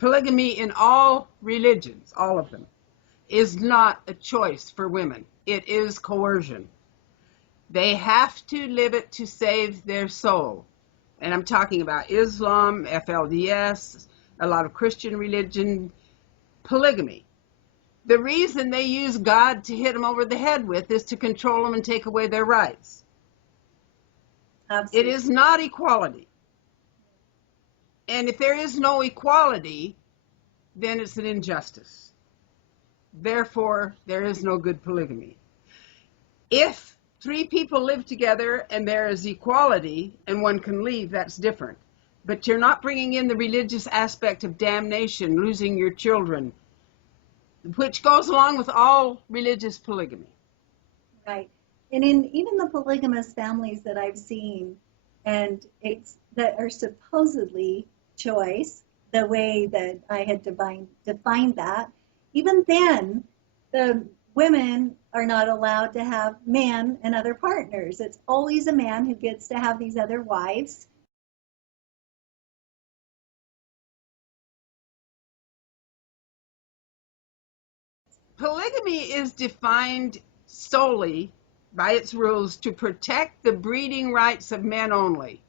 Polygamy in all religions, all of them, is not a choice for women. It is coercion. They have to live it to save their soul. And I'm talking about Islam, FLDS, a lot of Christian religion, polygamy. The reason they use God to hit them over the head with is to control them and take away their rights. Absolutely. It is not equality. And if there is no equality, then it's an injustice. Therefore, there is no good polygamy. If 3 people live together and there is equality and one can leave, that's different. But you're not bringing in the religious aspect of damnation, losing your children, which goes along with all religious polygamy. Right. And in even the polygamous families that I've seen, and it's that are supposedly choice, the way that I had defined that, even then, the women are not allowed to have men and other partners. It's always a man who gets to have these other wives. Polygamy is defined solely by its rules to protect the breeding rights of men only.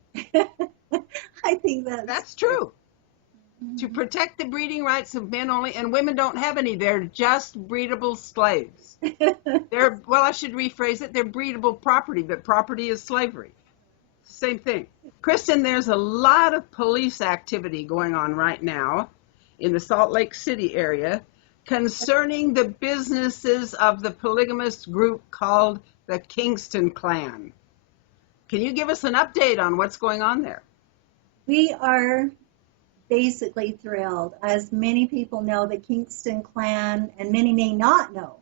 I think that's true. Mm-hmm. To protect the breeding rights of men only, and women don't have any. They're just breedable slaves. Well, I should rephrase it. They're breedable property, but property is slavery. Same thing. Kristyn, there's a lot of police activity going on right now in the Salt Lake City area concerning the businesses of the polygamist group called the Kingston clan. Can you give us an update on what's going on there? We are basically thrilled. As many people know, the Kingston clan, and many may not know,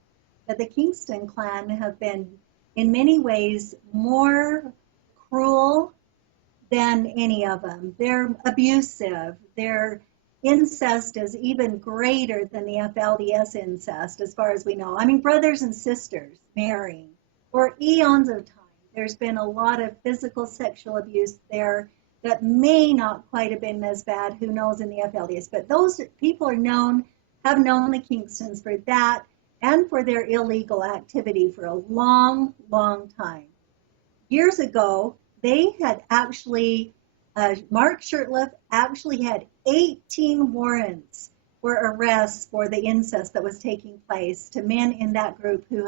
that the Kingston clan have been in many ways more cruel than any of them. They're abusive. Their incest is even greater than the FLDS incest, as far as we know. I mean, brothers and sisters marrying for eons of time. There's been a lot of physical sexual abuse there that may not quite have been as bad, who knows, in the FLDS. But those people have known the Kingstons for that and for their illegal activity for a long, long time. Years ago, they had actually, Mark Shurtleff actually had 18 warrants for arrests for the incest that was taking place to men in that group who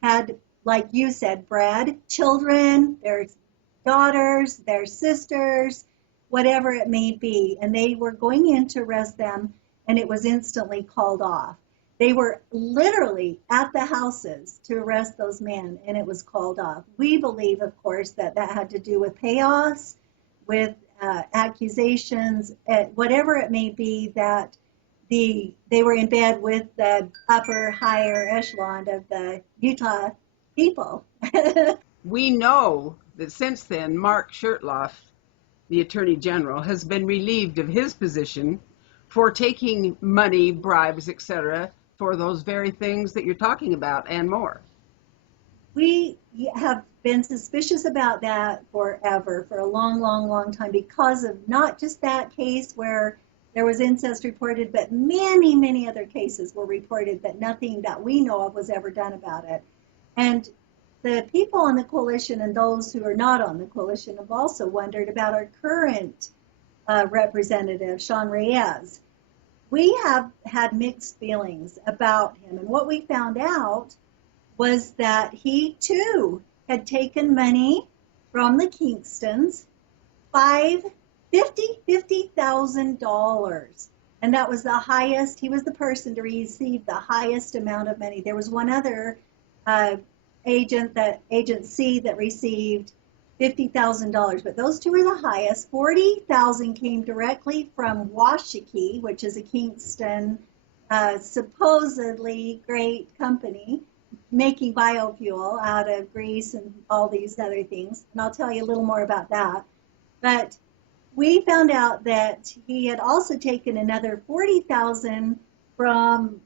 had, like you said, bred children, their daughters, their sisters, whatever it may be. And they were going in to arrest them, and it was instantly called off. They were literally at the houses to arrest those men, and it was called off. We believe, of course, that had to do with payoffs, with accusations, whatever it may be, that they were in bed with the upper, higher echelon of the Utah people. We know that since then, Mark Shurtleff, the Attorney General, has been relieved of his position for taking money, bribes, etc., for those very things that you're talking about and more. We have been suspicious about that forever, for a long, long, long time, because of not just that case where there was incest reported, but many, many other cases were reported, but nothing that we know of was ever done about it. And the people on the coalition and those who are not on the coalition have also wondered about our current representative, Sean Reyes. We have had mixed feelings about him, and what we found out was that he too had taken money from the Kingstons, $50,000, and that was the highest. He was the person to receive the highest amount of money. There was one other Agent C, that received $50,000, but those two were the highest. $40,000 came directly from Washakie, which is a Kingston supposedly great company making biofuel out of grease and all these other things, and I'll tell you a little more about that. But we found out that he had also taken another $40,000 from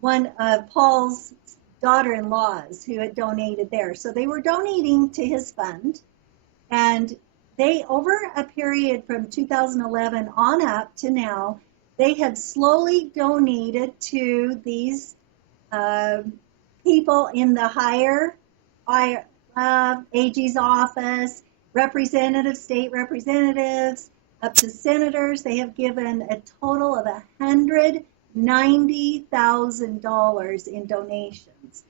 one of Paul's daughter-in-laws who had donated there. So they were donating to his fund, and they, over a period from 2011 on up to now, they had slowly donated to these people in the higher AG's office, representatives, state representatives, up to senators. They have given a total of $190,000 in donations.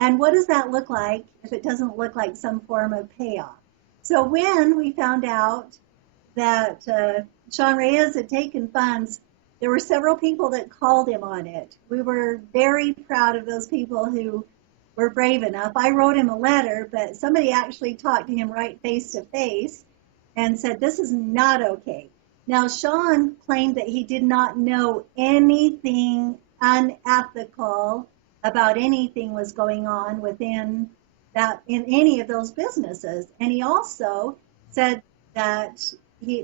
And what does that look like if it doesn't look like some form of payoff? So when we found out that Sean Reyes had taken funds, there were several people that called him on it. We were very proud of those people who were brave enough. I wrote him a letter, but somebody actually talked to him right face to face and said, this is not okay. Now, Sean claimed that he did not know anything unethical about anything was going on within that, in any of those businesses. And he also said that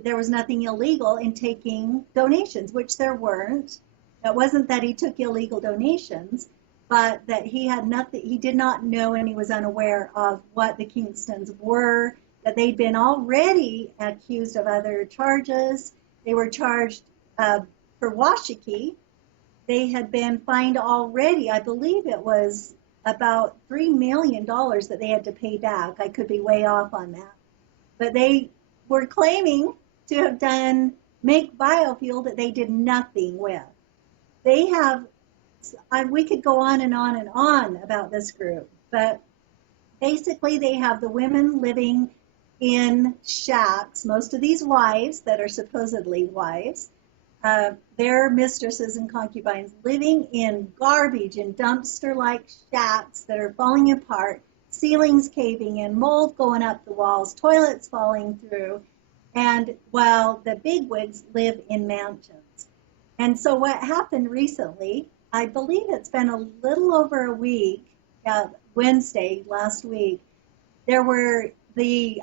there was nothing illegal in taking donations, which there weren't. It wasn't that he took illegal donations, but that he had nothing, he did not know, and he was unaware of what the Kingstons were, that they'd been already accused of other charges. They were charged for Washakie. They had been fined already, I believe it was about $3 million that they had to pay back. I could be way off on that. But they were claiming to have done make biofuel that they did nothing with. They have, we could go on and on and on about this group, but basically they have the women living in shacks, most of these wives that are supposedly wives, their mistresses and concubines living in garbage and dumpster-like shacks that are falling apart, ceilings caving in, mold going up the walls, toilets falling through, and while the bigwigs live in mansions. And so what happened recently, I believe it's been a little over a week, Wednesday last week, there were the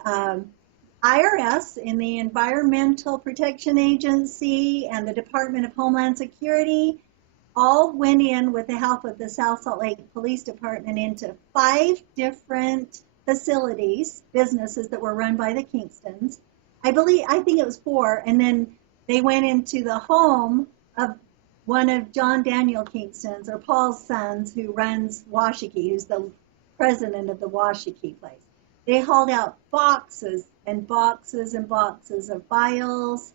IRS and the Environmental Protection Agency and the Department of Homeland Security all went in with the help of the South Salt Lake Police Department into 5 different facilities, businesses that were run by the Kingstons. I think it was 4, and then they went into the home of one of John Daniel Kingston's, or Paul's sons, who runs Washakie, who's the president of the Washakie place. They hauled out boxes and boxes and boxes of files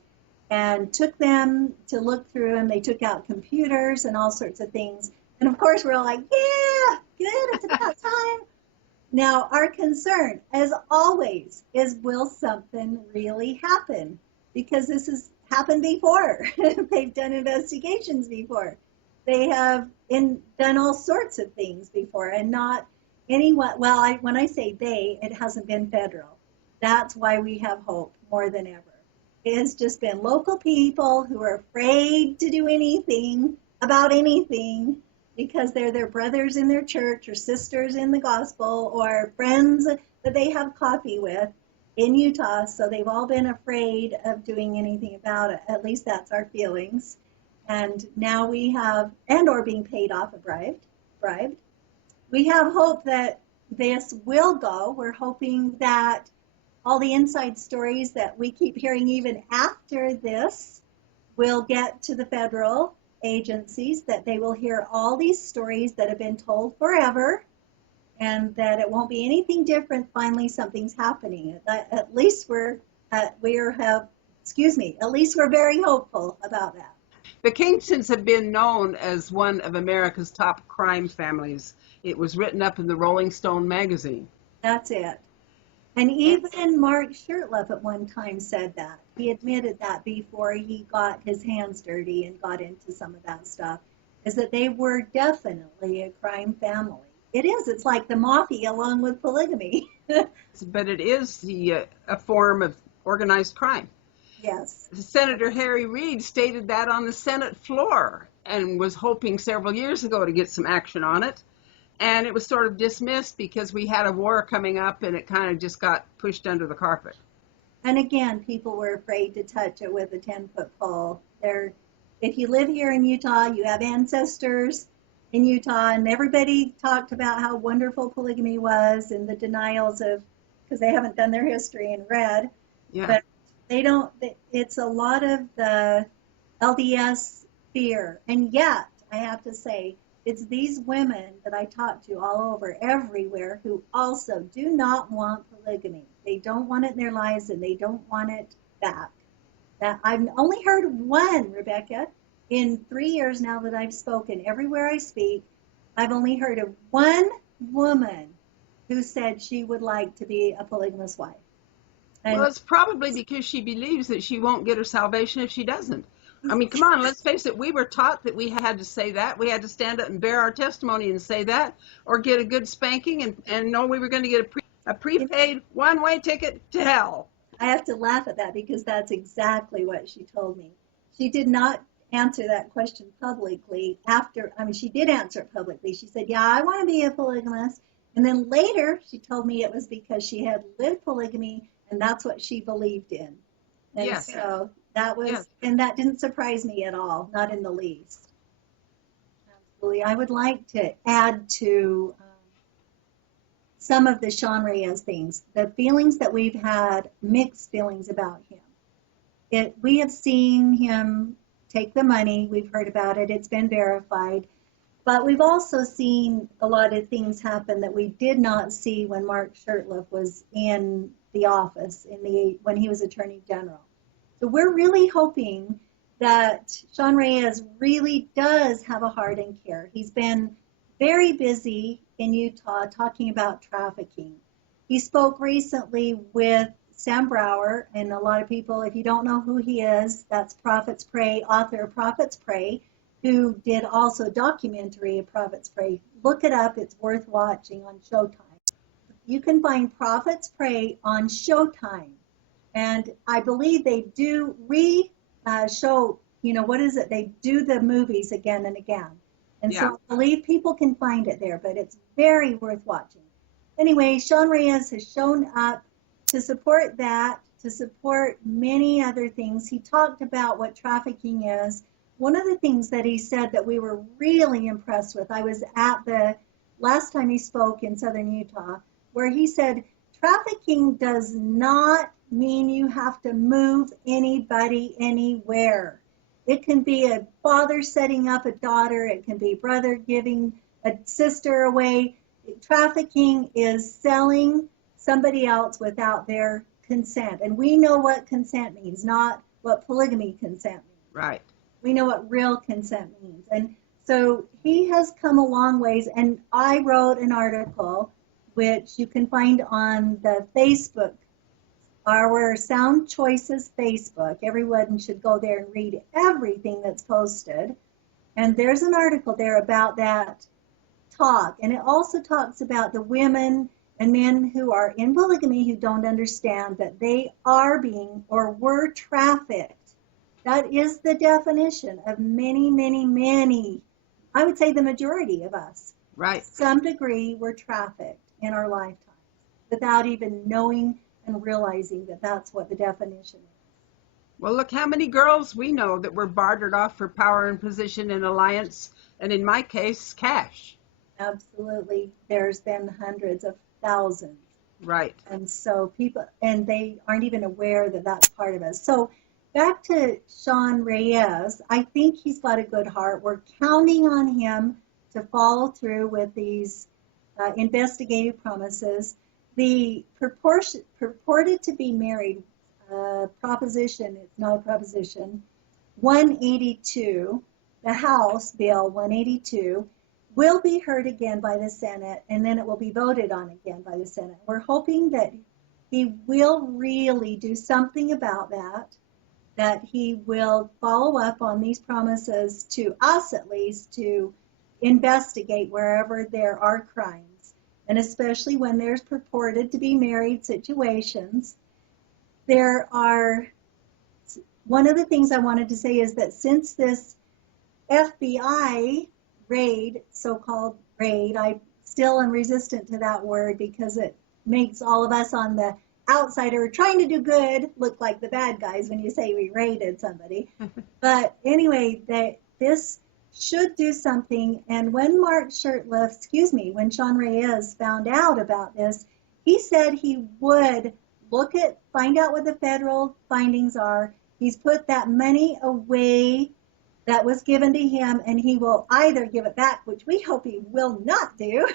and took them to look through, and they took out computers and all sorts of things. And of course, we're all like, yeah, good, it's about time. Now, our concern, as always, is will something really happen? Because this has happened before. They've done investigations before. They have done all sorts of things before, and not anyone. Well, when I say they, it hasn't been federal. That's why we have hope more than ever. It has just been local people who are afraid to do anything about anything because they're their brothers in their church or sisters in the gospel or friends that they have coffee with in Utah. So they've all been afraid of doing anything about it. At least that's our feelings. And now we have, or being paid off, bribed. We have hope that this will go. We're hoping that all the inside stories that we keep hearing even after this will get to the federal agencies, that they will hear all these stories that have been told forever, and that it won't be anything different. Finally, something's happening. At least we're very hopeful about that. The Kingstons have been known as one of America's top crime families. It was written up in the Rolling Stone magazine. That's it. And even Mark Shurtleff at one time said that. He admitted that before he got his hands dirty and got into some of that stuff, is that they were definitely a crime family. It is. It's like the mafia along with polygamy. But it is a form of organized crime. Yes. Senator Harry Reid stated that on the Senate floor and was hoping several years ago to get some action on it. And it was sort of dismissed because we had a war coming up and it kind of just got pushed under the carpet. And again, people were afraid to touch it with a 10-foot pole. If you live here in Utah, you have ancestors in Utah, and everybody talked about how wonderful polygamy was and the denials of, because they haven't done their history and read. Yeah. But they don't, it's a lot of the LDS fear. And yet, I have to say, it's these women that I talk to all over, everywhere, who also do not want polygamy. They don't want it in their lives, and they don't want it back. That I've only heard one, Rebecca, in 3 years now that I've spoken. Everywhere I speak, I've only heard of one woman who said she would like to be a polygamous wife. And Well, it's probably because she believes that she won't get her salvation if she doesn't. I mean, come on, let's face it. We were taught that we had to say that. We had to stand up and bear our testimony and say that, or get a good spanking and know we were going to get a prepaid one-way ticket to hell. I have to laugh at that because that's exactly what she told me. She did not answer that question publicly she did answer it publicly. She said, yeah, I want to be a polygamist. And then later she told me it was because she had lived polygamy and that's what she believed in. And yes. So that was, and that didn't surprise me at all, not in the least. Absolutely. I would like to add to some of the Sean Reyes things, the feelings that we've had, mixed feelings about him. We have seen him take the money. We've heard about it. It's been verified. But we've also seen a lot of things happen that we did not see when Mark Shurtleff was in the office when he was Attorney General. So we're really hoping that Sean Reyes really does have a heart and care. He's been very busy in Utah talking about trafficking. He spoke recently with Sam Brower, and a lot of people, if you don't know who he is, that's Prophets Pray, author of Prophets Pray, who did also a documentary of Prophets Pray. Look it up. It's worth watching on Showtime. You can find Prophets Pray on Showtime. And I believe they do show, they do the movies again and again. And so I believe people can find it there, but it's very worth watching. Anyway, Sean Reyes has shown up to support that, to support many other things. He talked about what trafficking is. One of the things that he said that we were really impressed with, I was at the last time he spoke in southern Utah, where he said, trafficking does not mean you have to move anybody anywhere. It can be a father setting up a daughter. It can be brother giving a sister away. Trafficking is selling somebody else without their consent. And we know what consent means, not what polygamy consent means. Right. We know what real consent means. And so he has come a long ways. And I wrote an article, which you can find on the Facebook, our Sound Choices Facebook. Everyone should go there and read everything that's posted. And there's an article there about that talk. And it also talks about the women and men who are in polygamy who don't understand that they are being or were trafficked. That is the definition of many, many, many, I would say the majority of us. Right. To some degree, were trafficked in our lifetimes without even knowing and realizing that that's what the definition is. Well, look how many girls we know that were bartered off for power and position and alliance, and in my case, cash. Absolutely. There's been hundreds of thousands. Right. And so people, and they aren't even aware that that's part of us. So back to Sean Reyes, I think he's got a good heart. We're counting on him to follow through with these investigative promises. The purported to be married proposition, it's not a proposition, 182, the House Bill 182, will be heard again by the Senate, and then it will be voted on again by the Senate. We're hoping that he will really do something about that he will follow up on these promises to us, at least, to investigate wherever there are crimes, and especially when there's purported to be married situations. One of the things I wanted to say is that since this FBI raid, so-called raid, I still am resistant to that word because it makes all of us on the outside who are trying to do good look like the bad guys when you say we raided somebody. But anyway, this should do something. And when when Sean Reyes found out about this, he said he would find out what the federal findings are. He's put that money away, that was given to him, and he will either give it back, which we hope he will not do,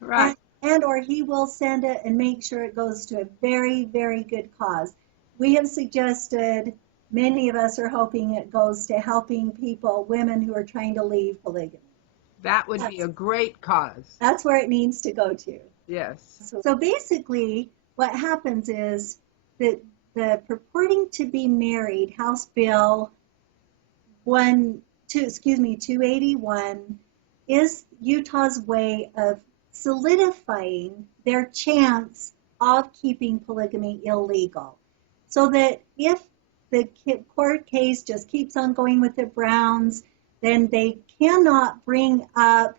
Right. and or he will send it and make sure it goes to a very, very good cause. We have suggested, many of us are hoping it goes to helping people, women who are trying to leave polygamy. That would be a great cause. That's where it needs to go to. Yes. So basically, what happens is that the purporting to be married House Bill 281 is Utah's way of solidifying their chance of keeping polygamy illegal. So that if the court case just keeps on going with the Browns, then they cannot bring up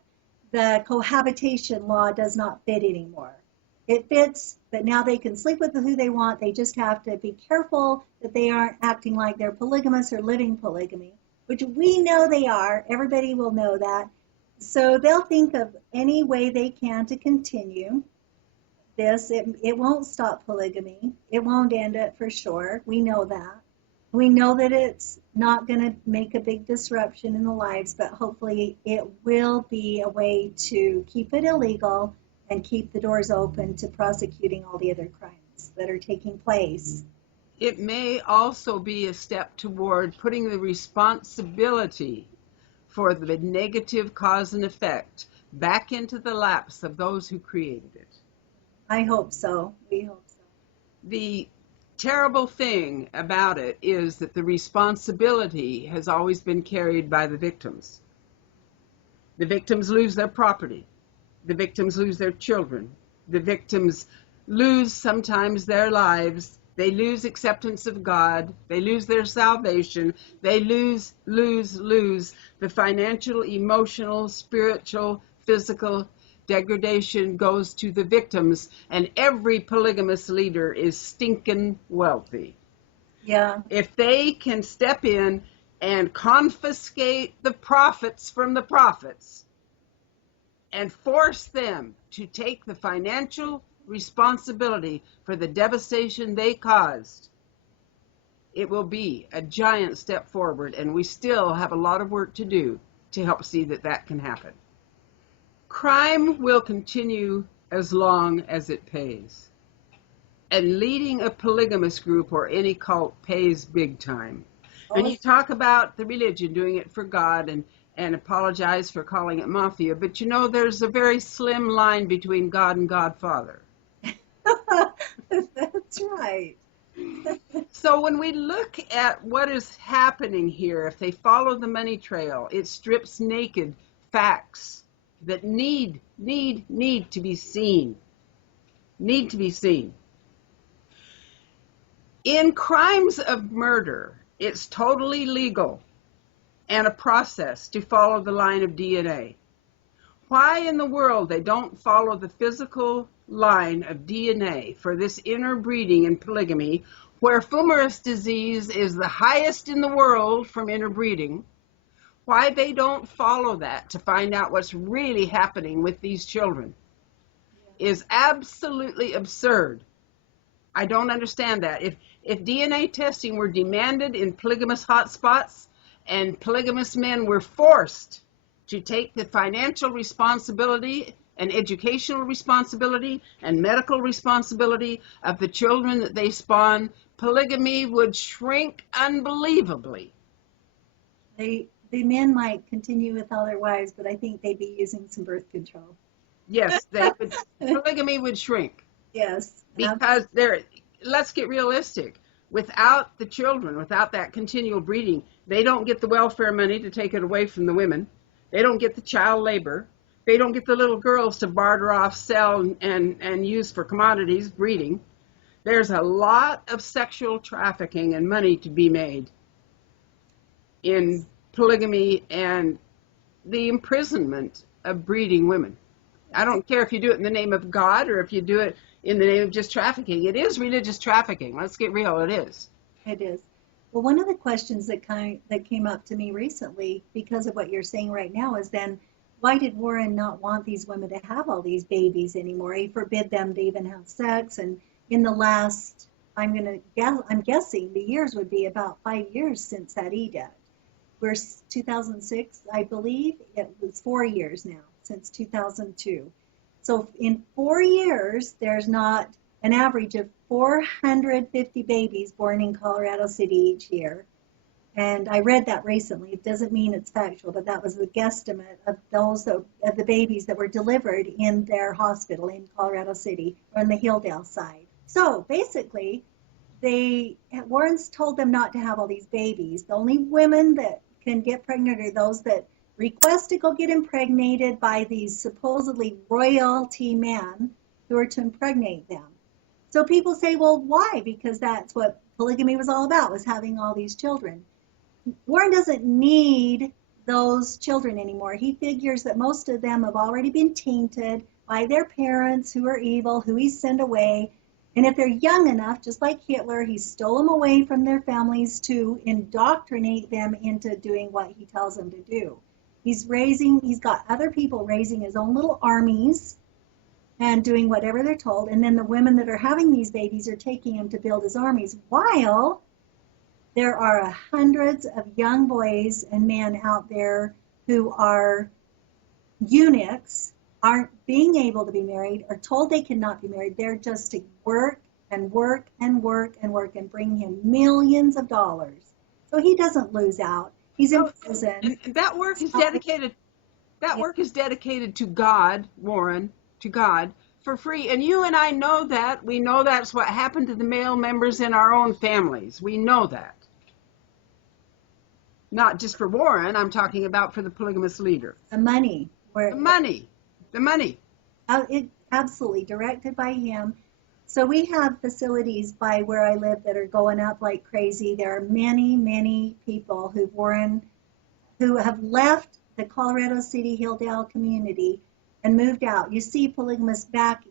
the cohabitation law does not fit anymore. It fits, but now they can sleep with who they want. They just have to be careful that they aren't acting like they're polygamists or living polygamy, which we know they are. Everybody will know that. So they'll think of any way they can to continue this. It won't stop polygamy. It won't end it for sure. We know that. We know that it's not going to make a big disruption in the lives, but hopefully it will be a way to keep it illegal and keep the doors open to prosecuting all the other crimes that are taking place. It may also be a step toward putting the responsibility for the negative cause and effect back into the laps of those who created it. I hope so. We hope so. The terrible thing about it is that the responsibility has always been carried by the victims. The victims lose their property. The victims lose their children. The victims lose sometimes their lives. They lose acceptance of God. They lose their salvation. They lose the financial, emotional, spiritual, physical degradation goes to the victims, and every polygamous leader is stinking wealthy. Yeah. If they can step in and confiscate the profits from the prophets and force them to take the financial responsibility for the devastation they caused, it will be a giant step forward, and we still have a lot of work to do to help see that that can happen. Crime will continue as long as it pays. And leading a polygamous group or any cult pays big time. And you talk about the religion doing it for God and apologize for calling it mafia, but you know there's a very slim line between God and Godfather. That's right. So when we look at what is happening here, if they follow the money trail, it strips naked facts that need to be seen. Need to be seen. In crimes of murder, it's totally legal and a process to follow the line of DNA. Why in the world they don't follow the physical line of DNA for this interbreeding in polygamy, where fumarous disease is the highest in the world from interbreeding, why they don't follow that to find out what's really happening with these children is absolutely absurd. I don't understand that. If DNA testing were demanded in polygamous hotspots and polygamous men were forced to take the financial responsibility and educational responsibility and medical responsibility of the children that they spawn, polygamy would shrink unbelievably. The men might continue with all their wives, but I think they'd be using some birth control. Yes, they would. Polygamy would shrink. Yes. Because let's get realistic. Without the children, without that continual breeding, they don't get the welfare money to take it away from the women. They don't get the child labor. They don't get the little girls to barter off, sell, and use for commodities, breeding. There's a lot of sexual trafficking and money to be made in polygamy and the imprisonment of breeding women. I don't care if you do it in the name of God or if you do it in the name of just trafficking. It is religious trafficking. Let's get real. It is. It is. Well, one of the questions that came up to me recently because of what you're saying right now is then why did Warren not want these women to have all these babies anymore? He forbid them to even have sex. And in the last, I'm guessing the years would be about 5 years since that edict. we're 2006, I believe. It was 4 years now, since 2002. So in 4 years, there's not an average of 450 babies born in Colorado City each year. And I read that recently. It doesn't mean it's factual, but that was the guesstimate of of the babies that were delivered in their hospital in Colorado City or on the Hilldale side. So basically, Warren's told them not to have all these babies. The only women that can get pregnant are those that request to go get impregnated by these supposedly royalty men who are to impregnate them. So people say, well, why? Because that's what polygamy was all about, was having all these children. Warren doesn't need those children anymore. He figures that most of them have already been tainted by their parents who are evil, who he sent away. And if they're young enough, just like Hitler, he stole them away from their families to indoctrinate them into doing what he tells them to do. He's got other people raising his own little armies and doing whatever they're told. And then the women that are having these babies are taking him to build his armies, while there are hundreds of young boys and men out there who are eunuchs, aren't being able to be married, are told they cannot be married. They're just to work and work and work and work and bring him millions of dollars. So he doesn't lose out. He's in prison. That work is dedicated. That work is dedicated to God, Warren, to God, for free. And you and I know that. We know that's what happened to the male members in our own families. We know that. Not just for Warren, I'm talking about for the polygamous leader. The money. The money. It absolutely directed by him. So we have facilities by where I live that are going up like crazy. There are many, many people who have left the Colorado City Hilldale community and moved out. You see polygamists back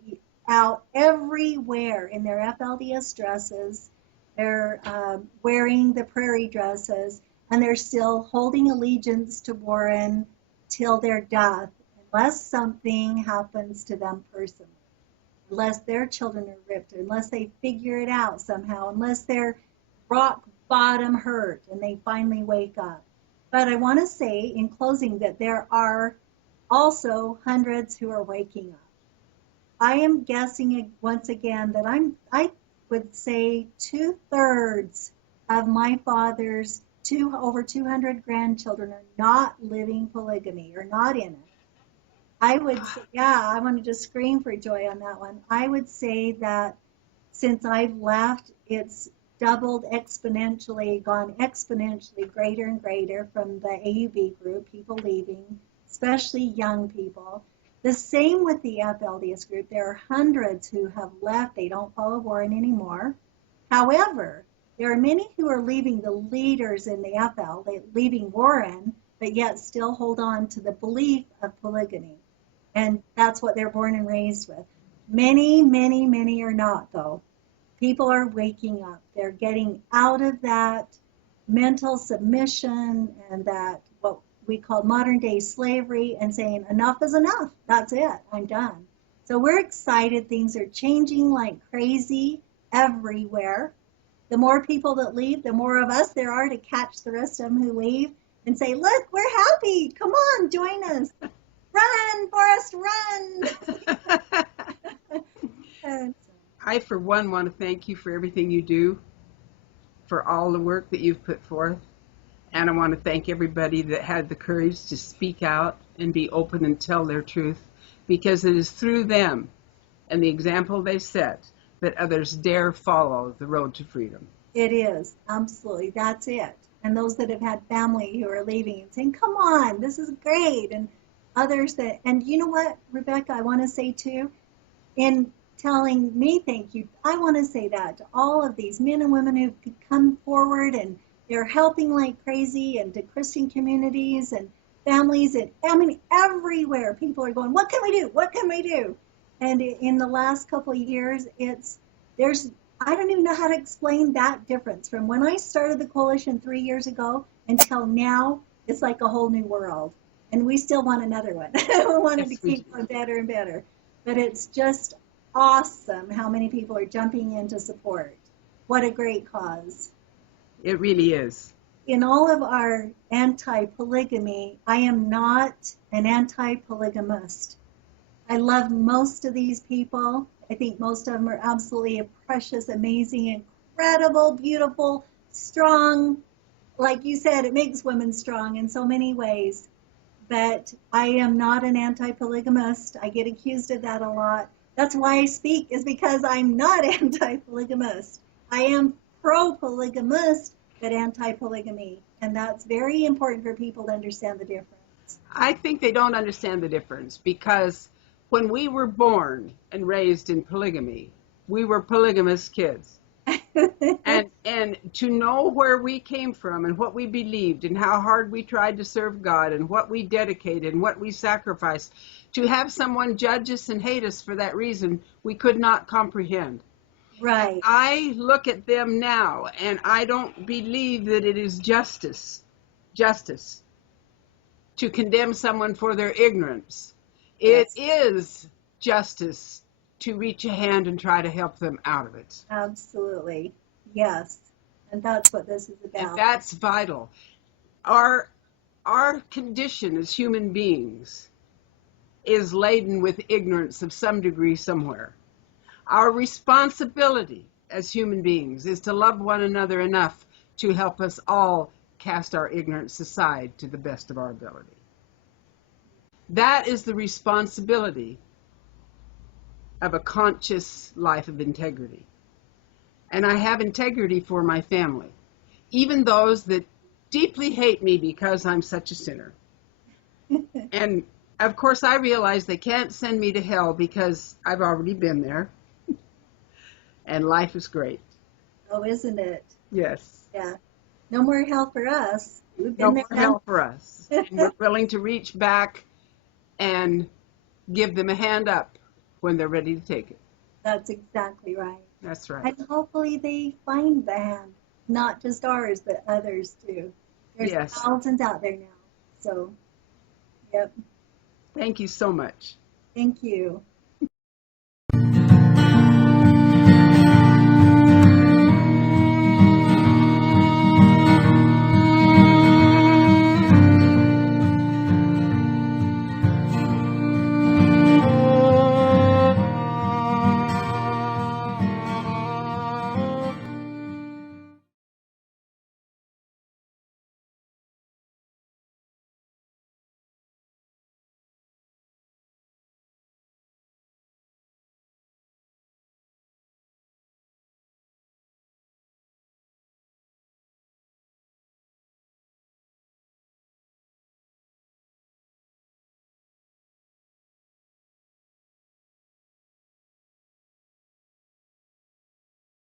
out everywhere in their FLDS dresses. They're wearing the prairie dresses, and they're still holding allegiance to Warren till their death, unless something happens to them personally, unless their children are ripped, unless they figure it out somehow, unless they're rock bottom hurt and they finally wake up. But I want to say in closing that there are also hundreds who are waking up. I am guessing once again that I would say 2/3 of my father's over 200 grandchildren are not living polygamy, or not in it. I would say, I want to just scream for joy on that one. I would say that since I've left, it's doubled exponentially, gone exponentially greater and greater from the AUB group, people leaving, especially young people. The same with the FLDS group. There are hundreds who have left. They don't follow Warren anymore. However, there are many who are leaving the leaders in the FL, leaving Warren, but yet still hold on to the belief of polygamy. And that's what they're born and raised with. Many, many, many are not, though. People are waking up. They're getting out of that mental submission and that what we call modern day slavery and saying, enough is enough. That's it. I'm done. So we're excited. Things are changing like crazy everywhere. The more people that leave, the more of us there are to catch the rest of them who leave and say, look, we're happy. Come on, join us. Run, Forrest, run. I, for one, want to thank you for everything you do, for all the work that you've put forth. And I want to thank everybody that had the courage to speak out and be open and tell their truth, because it is through them and the example they set that others dare follow the road to freedom. It is, absolutely. That's it. And those that have had family who are leaving and saying, come on, this is great. And others that, and you know what, Rebecca, I want to say too, in telling me thank you, I want to say that to all of these men and women who've come forward and they're helping like crazy, and to Christian communities and families, and I mean, everywhere people are going, what can we do? What can we do? And in the last couple of years, I don't even know how to explain that difference from when I started the coalition 3 years ago until now. It's like a whole new world, and we still want another one. We want it to keep going better and better, but it's just awesome how many people are jumping in to support. What a great cause. It really is. in all of our anti-polygamy, I am not an anti-polygamist. I love most of these people. I think most of them are absolutely precious, amazing, incredible, beautiful, strong. Like you said, it makes women strong in so many ways. But I am not an anti-polygamist. I get accused of that a lot. That's why I speak, is because I'm not anti-polygamist. I am pro-polygamist, but anti-polygamy. And that's very important for people to understand the difference. I think they don't understand the difference, because when we were born and raised in polygamy, we were polygamous kids. And to know where we came from and what we believed and how hard we tried to serve God and what we dedicated and what we sacrificed, to have someone judge us and hate us for that reason, we could not comprehend. Right. I look at them now and I don't believe that it is justice to condemn someone for their ignorance. Yes. It is justice to reach a hand and try to help them out of it. Absolutely. Yes. And that's what this is about. And that's vital. Our condition as human beings is laden with ignorance of some degree somewhere. Our responsibility as human beings is to love one another enough to help us all cast our ignorance aside to the best of our ability. That is the responsibility of a conscious life of integrity. And I have integrity for my family, even those that deeply hate me because I'm such a sinner. And of course I realize they can't send me to hell because I've already been there. And life is great. Oh, isn't it? Yes. Yeah. No more hell for us. We've been No there more hell for us. And we're willing to reach back and give them a hand up when they're ready to take it. That's exactly right. That's right. And hopefully they find the hand, not just ours, but others too. There's Yes. thousands out there now. So, yep. Thank you so much. Thank you.